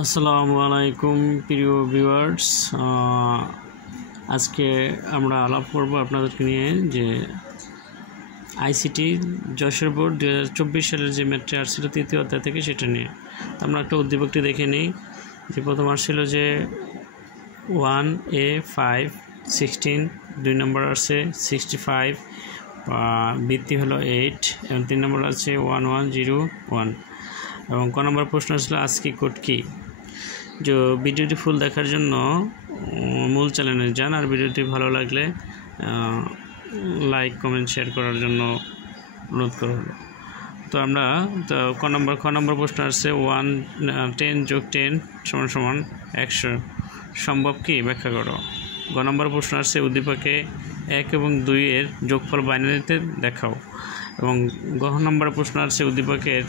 আসসালামু আলাইকুম প্রিয় ভিউয়ার্স, আজকে আমরা আলাপ করব আপনাদেরকে নিয়ে যে আইসিটি যশোর বোর্ড 2024 সালের যে ম্যাথটি আসছিল তৃতীয় অধ্যায় থেকে সেটা নিয়ে। তো আমরা একটা উদ্দীপকটি দেখে নিই। যে প্রথম আসছিল যে 1A5 16, 2 নম্বর আছে 65, বৃত্তি হলো 8 এবং 3 নম্বর আছে 1101 এবং ক নম্বর প্রশ্ন আসলো আজকে কোড কি। যে ভিডিওটি ফুল দেখার জন্য মূল চ্যানেলে যান, আর ভিডিওটি ভালো লাগলে লাইক কমেন্ট শেয়ার করার জন্য অনুরোধ করা হলো। তো আমরা খ নম্বর প্রশ্ন আসছে 10 + 10 = 100, সম্ভব কি ব্যাখ্যা করো। গ নম্বর প্রশ্ন আসছে উদ্দীপকে 1 এবং 2 এর যোগফল বাইনারিতে দেখাও। এবং গ নম্বর প্রশ্ন আসছে উদ্দীপকের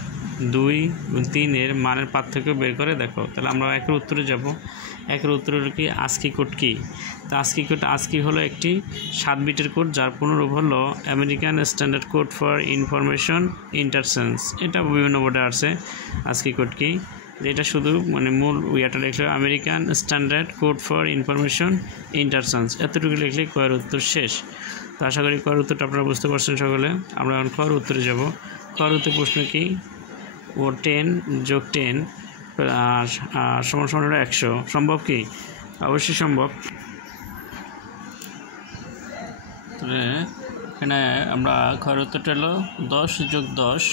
2 এবং 3 এর মানের পার্থক্য বের করে দেখাও। তাহলে আমরা একের উত্তরে যাব। একের উত্তর হলো কি আস্কি কোড কি। তো আস্কি হলো একটি 7 বিটের কোড, যার পুনরূপ হলো American standard code for information interchange. এটা বিভিন্ন বোর্ডে আছে আস্কি কোড কি। এটা শুধু মূল ইয়েটা লিখলে American standard code for information interchange, এতটুকু লিখলে কয়ের উত্তর শেষ। তো আশা করি কয়ের উত্তরটা আপনারা বুঝতে পারছেন সকলে। আমরা এখন কয়ের উত্তরে যাব। কয়ের উত্তর প্রশ্ন কি, 10 + 10 = 100, সম্ভব কি? অবশ্যই সম্ভব। তাহলে এখানে আমরা কয়ের উত্তরটা হলো 10 + 10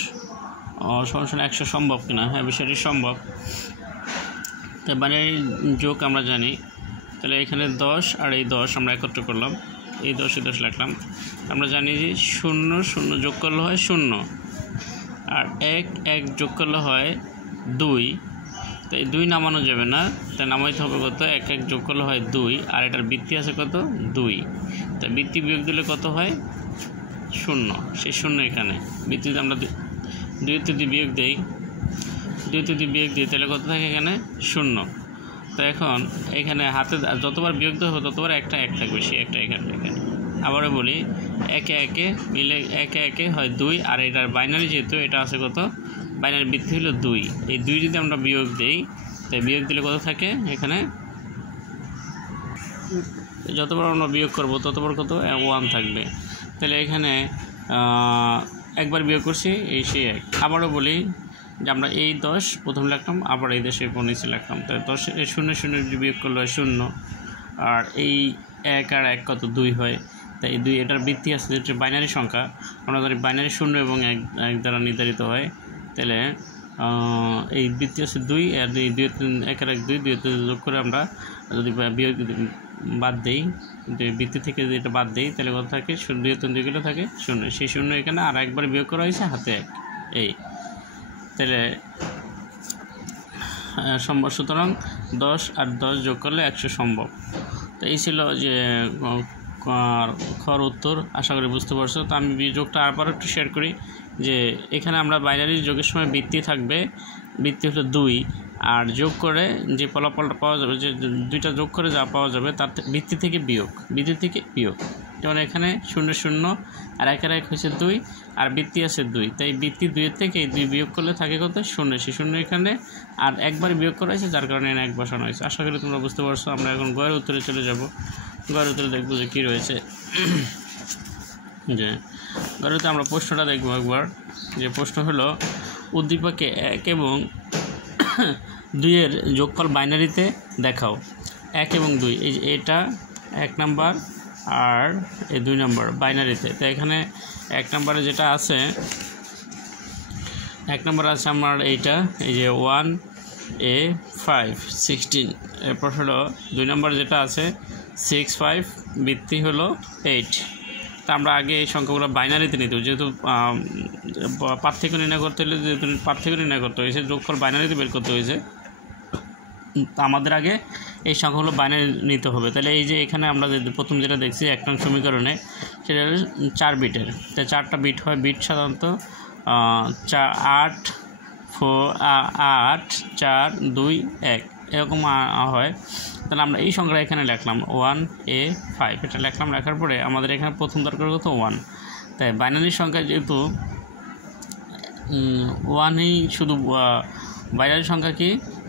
= 100, সম্ভব কিনা? হ্যাঁ, বিষয়টি সম্ভব। তো বাইনারি যোগ আমরা জানি। তাহলে এখানে 10 আর এই 10 আমরা একত্র করলাম, এই 10 10 লিখলাম। আমরা জানি যে 0 0 যোগ করলে হয় 0, আর 1 1 যোগ করলে হয় 2। তো এই 2 নামানো যাবে না, তাই নামাইতে হবে কত? 1 1 যোগ করলে হয় 2, আর এটার বৃত্তি আছে কত? 2। তো বৃত্তি বিয়োগ দিলে কত হয়? 0। সেই 0 এখানে বৃত্তিতে আমরা 2 বিয়োগ দিই, 2 বিয়োগ দিই, তাহলে কত থাকে এখানে? 0। তো এখন এখানে হাতে যতবার বিয়োগ দেওয়া হবে ততবার একটা 1 থাকবে, সেই একটা এখানে। আবারও বলি, 1 1 মিলে 1 1 হয় 2, আর এটার বাইনারি যেহেতু এটা আছে কত? বাইনারি বৃত্তি হলো 2। এই 2 যদি আমরা বিয়োগ দিই, তাই বিয়োগ দিলে কত থাকে এখানে? যতবার আমরা বিয়োগ করব ততবার কত? 1 থাকবে। তাহলে এখানে একবার বিয়োগ করছি, এই সেই 1। আবারও বলি যে আমরা এই 10 প্রথম লিখলাম, আবার এই 10 এর নিচে লিখলাম। তাহলে 10 0 0 বিয়োগ করলে হয় 0, আর এই 1 আর 1 কত? 2 হয়। তাই 2 এটার বৃত্তি আছে, যেটা বাইনারি সংখ্যা। আমরা জানি বাইনারি 0 এবং 1 দ্বারা নির্ধারিত হয়। তাহলে এই বৃত্তি আছে 2, আর 2 1 আর 1 2 যোগ করে আমরা যদি বিয়োগ বাদ দিই, বৃত্তি থেকে যদি এটা বাদ দিই, তাহলে কত থাকে? 2 2 কিলো থাকে 0। সেই 0 এখানে আর একবার বিয়োগ করা হয়েছে, হাতে 1। এই তাহলে সম্ভব। সুতরাং 10 আর 10 যোগ করলে 100 সম্ভব। তো এই ছিল যে খর উত্তর। আশা করি বুঝতে পারছো। তো আমি যোগটা আবার একটু শেয়ার করি। যে এখানে আমরা বাইনারি যোগের সময় বৃত্তি থাকবে, বৃত্তি হলো 2, আর যোগ করে যে ফলাফলটা পাওয়া যাবে, যে 2টা যোগ করে যা পাওয়া যাবে তার বৃত্তি থেকে বিয়োগ। যেমন এখানে 0 0 আর 1 আর 1 হয়েছে 2, আর বৃত্তি আছে 2, তাই বৃত্তি 2 এর থেকে 2 বিয়োগ করলে থাকে কত? 0। সেই 0 এখানে আর একবার বিয়োগ করা হয়েছে, যার কারণে 1 বসানো হয়েছে। আশা করি তোমরা বুঝতে পারছো। আমরা এখন গয়ের উত্তরে চলে যাব। গয়ের উত্তরে দেখবো যে কী রয়েছে। যে গয়ের আমরা প্রশ্নটা দেখবো একবার। যে প্রশ্ন হলো উদ্দীপকে 1 এবং 2 এর যোগফল বাইনারিতে দেখাও। 1 এবং 2, এই যে এটা 1 নাম্বার আর এই 2 নাম্বার বাইনারিতে। তো এখানে 1 নাম্বারে যেটা আছে, 1 নাম্বার আছে আমার এইটা, এই যে 1A5 16। এরপর হলো 2 নাম্বার যেটা আছে 6 5, বৃত্তি হলো 8। তা আমরা আগে এই সংখ্যাগুলো বাইনারিতে নিতে, যেহেতু পার্থক্য নির্ণয় করতে হলে হয়েছে, যোগফল বাইনারিতে বের করতে হয়েছে। তা আমাদের আগে এই সংখ্যাগুলো বাইনারি নিতে হবে। তাহলে এই যে এখানে আমরা প্রথম যেটা দেখছি 1 নং সমীকরণে, সেটা হলো 4 বিটের। তাই 4টা বিট হয়। বিট সাধারণত 8 4 2 1 এরকম হয়। তাহলে আমরা এই সংখ্যাটা এখানে লিখলাম 1A5, এটা লিখলাম। লেখার পরে আমাদের এখানে প্রথম দরকার কত? 1। তাই বাইনারি সংখ্যা যেহেতু 1ই শুধু বাইনারি সংখ্যা কি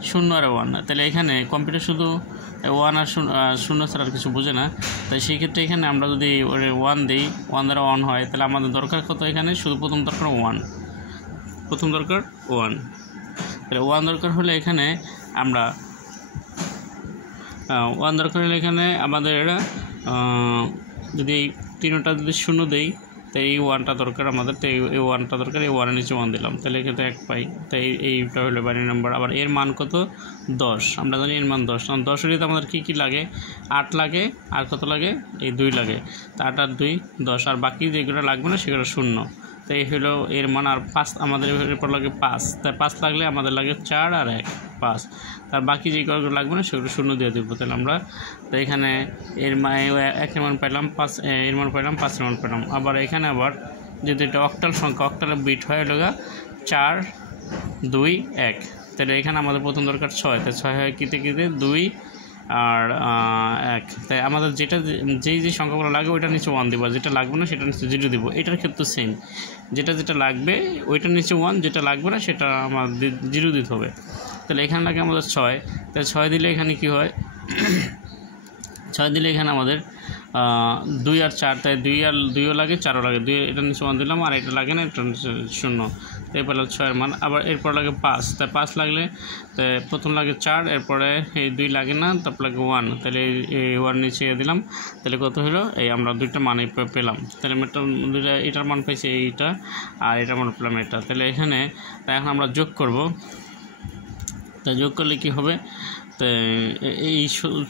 শূন্য আর 1, তাহলে এখানে কম্পিউটার শুধু 1 আর শূন্য ছাড়া আর কিছু বোঝে না। তাই সেই ক্ষেত্রে এখানে আমরা যদি 1 দিই, 1 দ্বারা 1 হয়, তাহলে আমাদের দরকার কত? এখানে শুধু প্রথম দরকার 1, প্রথম দরকার 1। তাহলে 1 দরকার হলে এখানে আমরা 1 দরকার হলে এখানে আমাদের যদি এই তিনটা যদি শূন্য দেই, তাই এই 1টা দরকার আমাদের, তো এই 1টা দরকার, এই 1 এর নিচে 1 দিলাম, তাহলে এক্ষেত্রে 1 পাই। তাই এইটা হলো বাইনারি নাম্বার। আবার এর মান কত? 10, আমরা জানি এর মান 10। 10 হলে আমাদের কী লাগে? 8 লাগে, আর কত লাগে? এই 2 লাগে। তা 8 আর 2 10, আর বাকি যেগুলো লাগবে না সেগুলো শূন্য। তো এই হলো এর মান। আর 5 আমাদের এরপর লাগে 5, তাই 5 লাগলে আমাদের লাগে 4 আর 1 5, তার বাকি যে কয়গুলো লাগবে না সেগুলো শূন্য দিয়ে দেবো। তাহলে আমরা তো এখানে এর 1 এর মান পেলাম, 5 এর মান পেলাম, 5 এর মান পেলাম। আবার এখানে আবার যদি এটা অক্টাল সংখ্যা, অক্টালের বিট হয় হলো 4 2 1, তাহলে এখানে আমাদের প্রথম দরকার 6, তাই 6 হয় কিতে 2 আর 1। তাই আমাদের যেটা যেই সংখ্যাগুলো লাগবে ওইটার নিচে 1 দিব, যেটা লাগবে না সেটার নিচে 0 দিব। এটার ক্ষেত্রে সেম, যেটা লাগবে ওইটার নিচে 1, যেটা লাগবে না সেটা আমাদের 0 দিতে হবে। তাহলে এখানে লাগে আমাদের 6, তাই 6 দিলে এখানে কি হয়? 6 দিলে এখানে আমাদের 2 আর 4, তাই 2ও লাগে, 4ও লাগে। 2 এটার নিচে 1 দিলাম, আর এটা লাগে না, এটা শূন্য। এরপর 6 এর মান। আবার এরপর লাগে 5, তাই 5 লাগলে তাই প্রথম লাগে 4, এরপরে এই 2 লাগে না, তারপর লাগে 1, তাহলে এই 1 নিচে দিলাম, তাহলে কত হলো? এই আমরা দুইটা মানই পেলাম। তাহলে এটার মান পাইছি এইটা, আর এটার মান পেলাম এটা। তাহলে এখানে তাই এখন আমরা যোগ করব। তাই যোগ করলে কি হবে? তো এই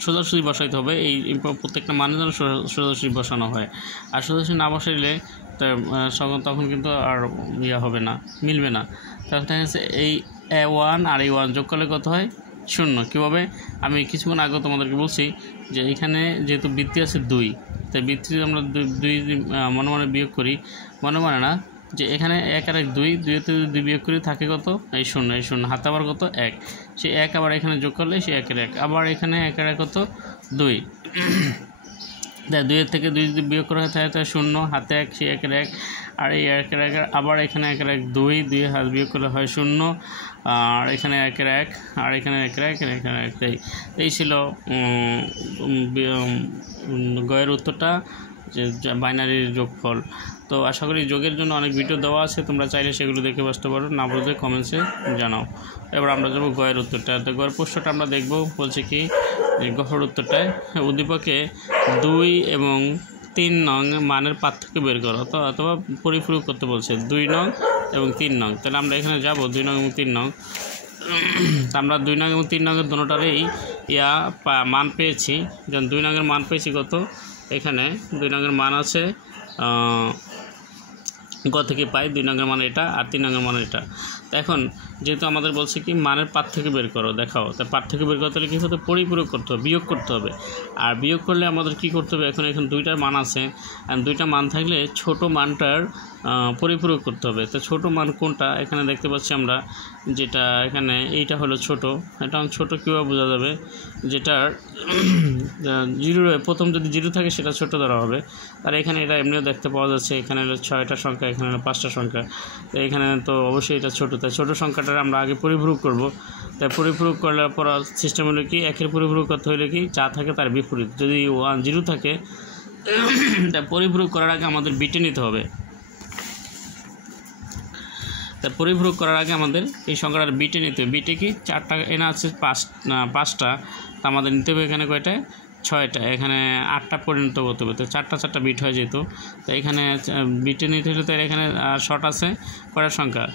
সোজাসুজি বসাইতে হবে, এই প্রত্যেকটা মানের জন্য সোজাসুজি বসানো হয়। আর সোজাসুজি না বসাইলে তখন কিন্তু আর হবে না, মিলবে না। তাহলে দেখা যাচ্ছে এই 1 আর এই 1 যোগ করলে কত হয়? 0। কীভাবে? আমি কিছুক্ষণ আগেও তোমাদেরকে বলছি যে এখানে যেহেতু বৃত্তি আছে 2, তাই বৃত্তি যদি আমরা 2 মনে মনে বিয়োগ করি, মনে না, যে এখানে 1 আর 1 2, 2 তে যদি বিয়োগ করি থাকে কত? এই 0, এই 0 হাতে আবার কত? 1, সেই 1 আবার এখানে যোগ করলে সেই 1 এর 1, আবার এখানে 1 এর 1 কত? 2, তাই 2 এর থেকে 2 যদি বিয়োগ করা হয় তাহলে 0 হাতে 1, সেই 1 এর 1, আর এই 1 এর 1 আবার এখানে 1 এর 1 2, 2 হাত বিয়োগ করলে হয় 0, আর এখানে 1 এর 1, আর এখানে 1 এর 1, এখানে 1। তাই এই ছিল গয়ের উত্তরটা, যে বাইনারির যোগফল। তো আশা করি যোগের জন্য অনেক ভিডিও দেওয়া আছে, তোমরা চাইলে সেগুলো দেখে বসতে পারো, না বুঝলে কমেন্টসে জানাও। এবার আমরা যাবো গয়ের উত্তরটা। তো গয়ের প্রশ্নটা আমরা দেখব, বলছে কি গয়ের উত্তরটায় উদ্দীপকে 2 এবং 3 নং মানের পার্থক্য বের করো, অথবা পরিপূরক করতে বলছে 2 নং এবং 3 নং। তাহলে আমরা এখানে যাব 2 নং এবং 3 নং। আমরা 2 নং এবং 3 নংয়ের দুটোটারই মান পেয়েছি। যেমন 2 নংয়ের মান পেয়েছি কত? এখানে 2 নংয়ের মান আছে থেকে পাই 2 নংয়ের মান এটা, আর 3 নংয়ের মান এটা। তো এখন যেহেতু আমাদের বলছে কি মানের পার্থক্য বের করো, দেখাও, তা পার্থক্য বের করতে হলে কী হতে? পরিপূরক করতে হবে, বিয়োগ করতে হবে। আর বিয়োগ করলে আমাদের কি করতে হবে? এখন 2টা মান আছে, আর 2টা মান থাকলে ছোট মানটার পরিপূরক করতে হবে। তো ছোট মান কোনটা? এখানে দেখতে পাচ্ছি আমরা, যেটা এখানে এইটা হলো ছোট। এটা ছোট কীভাবে বোঝা যাবে? যেটার 0 প্রথম যদি 0 থাকে সেটা ছোট ধরা হবে। আর এখানে এটা এমনিও দেখতে পাওয়া যাচ্ছে, এখানে হলো 6টা সংখ্যা, এখানে হলো 5টা সংখ্যা, তো এখানে তো অবশ্যই এটা ছোটো। তাই ছোটো সংখ্যাটা আমরা আগে পরিপূরক করব। তাই পরিপূরক করার পর সিস্টেম হলো কি, একের পরিপূরক করতে হলে কি যা থাকে তার বিপরীত। যদি 0 থাকে তা পরিপূরক করার আগে আমাদের বিটে নিতে হবে। তাই পরিপূরক করার আগে আমাদের এই সংখ্যাটার বিটে নিতে হবে। বিটে কি 4টা এনে আছে, 5টা, তা আমাদের নিতে হবে এখানে কয়টা? 6টা। এখানে 8টা পরিণত করতে হবে, তো 4টা বিট হয়ে যেত। তো এখানে বিটে নিতে হলে তো এখানে শর্ট আছে কয়টা সংখ্যা?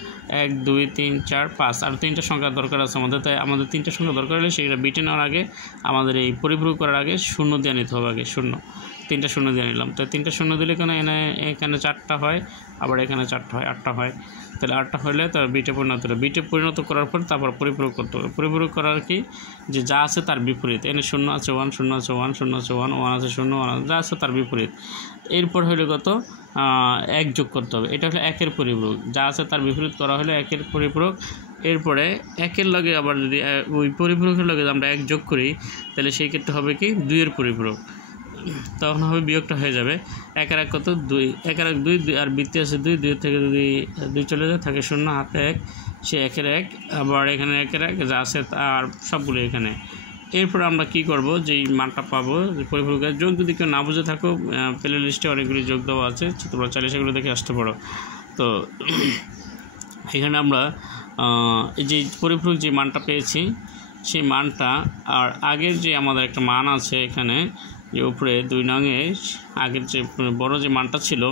1 2 3 4 5, আর 3টা সংখ্যা দরকার আছে আমাদের। তাই আমাদের 3টা সংখ্যা দরকার হলে সেটা বিটে নেওয়ার আগে আমাদের এই পরিপূরক করার আগে 0 দিয়ে নিতে হবে, আগে 0, 3টা 0 দিয়ে নিলাম। তো 3টা 0 দিলে এখানে 4টা হয়, আবার এখানে 4টা হয়, 8টা হয়। তাহলে 8টা হলে তার বিটে পরিণত হলো। বিটে পরিণত করার পর তারপর পরিপূরক করতে হবে। পরিপূরক করার কি, যে যা আছে তার বিপরীত। এখানে 0 আছে 1, 0 আছে 1, 0 আছে 1, 1 আছে 0, 1 আছে, যা আছে তার বিপরীত। এরপর হলে কত? 1 যোগ করতে হবে। এটা হলো 1-এর পরিপূরক, যা আছে তার বিপরীত করা হলে 1-এর পরিপূরক। এরপরে 1-এর লগে আবার যদি ওই পরিপূরকের লগে আমরা 1 যোগ করি, তাহলে সেই ক্ষেত্রে হবে কি 2-এর পরিপূরক। তখন হবে বিয়োগটা হয়ে যাবে 1 আর 1 কত? 2, 1 আর 1 2, আর বৃত্তি আছে 2, 2 থেকে যদি 2 চলে যায় থাকে 0, হাতে 1, সে 1-এর 1, আবার এখানে 1-এর 1 যা আছে তার সবগুলো এখানে। এরপর আমরা কি করব, যেই মানটা পাবো পরিপূরকের যোগ যদি কেউ না বুঝে থাকো প্লে লিস্টে অনেকগুলি যোগ দেওয়া আছে, তোমরা চাইলে সেগুলো দেখে আসতে পারো। তো এখানে আমরা এই যে পরিপূরক যে মানটা পেয়েছি সেই মানটা আর আগের যে আমাদের একটা মান আছে এখানে যে উপরে 2 নংয়ে আগের যে বড় যে মানটা ছিল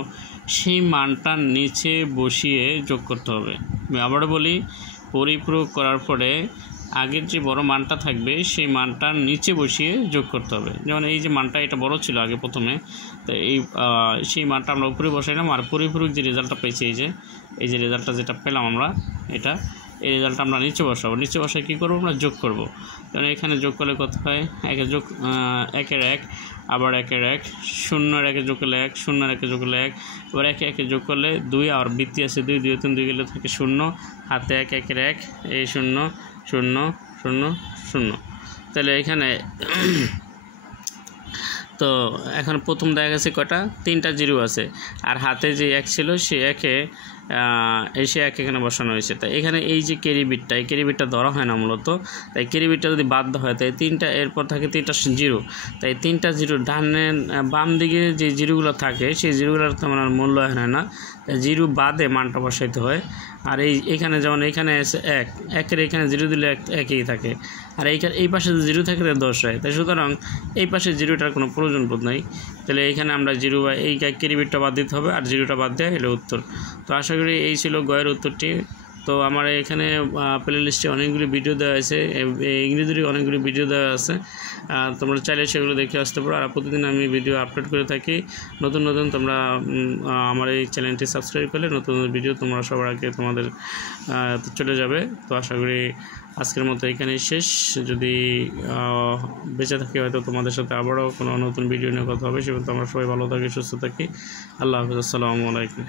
সেই মানটার নিচে বসিয়ে যোগ করতে হবে। আমি আবারও বলি, পরিপূরক করার পরে আগের যে বড় মানটা থাকবে সেই মানটার নিচে বসিয়ে যোগ করতে হবে। যেমন এই যে মানটা এটা বড় ছিল আগে প্রথমে, তো সেই মানটা আমরা উপরে বসাইলাম, আর পরিপূরক যে রেজাল্টটা পেয়েছি এই যে রেজাল্টটা যেটা পেলাম আমরা এই রেজাল্টটা আমরা নিচে বসাবো। নিচে বসায় কী করবো, আমরা যোগ করব। কারণ এখানে যোগ করলে কত হয়, 1-এর 1, আবার 1-এর 1, 0-এর 1 যোগ করলে 1, 0-এর 1 যোগ করলে 1, এবার 1-এ যোগ করলে 2, আর বৃত্তি আছে 2, 2 3 2 গেলে থাকে 0, হাতে 1-এর 1, এই 0 0 0 0। তাহলে এখানে তো এখন প্রথম দেখা গেছে কটা, 3টা 0 আছে, আর হাতে যে 1 ছিল সে 1-এ এসে 1 এখানে বসানো হয়েছে। তাই এখানে এই যে ক্যারি বিটটা, এই ক্যারি বিটটা ধরা হয় না মূলত, তাই ক্যারি বিটটা যদি বাদ দেওয়া হয় তাই 3টা এরপর থাকে 3টা 0, তাই 3টা 0 ডানে বাম দিকে যে জিরোগুলো থাকে সেই জিরোগুলোর তেমন আর মূল্যায়ন হয় না, 0 বাদে মানটা বসাইতে হয়। আর এইখানে যেমন এখানে আছে 1-এর এখানে 0 দিলে 1-ই থাকে, আর এই পাশে যদি 0 থাকে তাহলে 10 হয়। তাই সুতরাং এই পাশে 0টার কোনো প্রয়োজন বোধ নাই। তাহলে এইখানে আমরা 0 বা এই ক্যারি বিটটা বাদ দিতে হবে, আর 0টা বাদ দেওয়া হলো উত্তর। তো আশা করি এই ছিল গয়ের উত্তরটি। তো আমার এখানে প্লে লিস্টে অনেকগুলি ভিডিও দেওয়া আছে, ইংরেজির অনেকগুলি ভিডিও দেওয়া আছে, তোমরা চাইলে সেগুলো দেখে আসতে পারো। আর প্রতিদিন আমি ভিডিও আপলোড করে থাকি নতুন নতুন। তোমরা আমার এই চ্যানেলটি সাবস্ক্রাইব করলে নতুন নতুন ভিডিও তোমরা সবার আগে তোমাদের চলে যাবে। তো আশা করি আজকের মতো এখানেই শেষ। যদি বেঁচে থাকি হয়তো তোমাদের সাথে আবারও কোনো নতুন ভিডিও নিয়ে কথা হবে। সে পর্যন্ত আমরা সবাই ভালো থাকি, সুস্থ থাকি। আল্লাহ হাফিজ, আসসালামু আলাইকুম।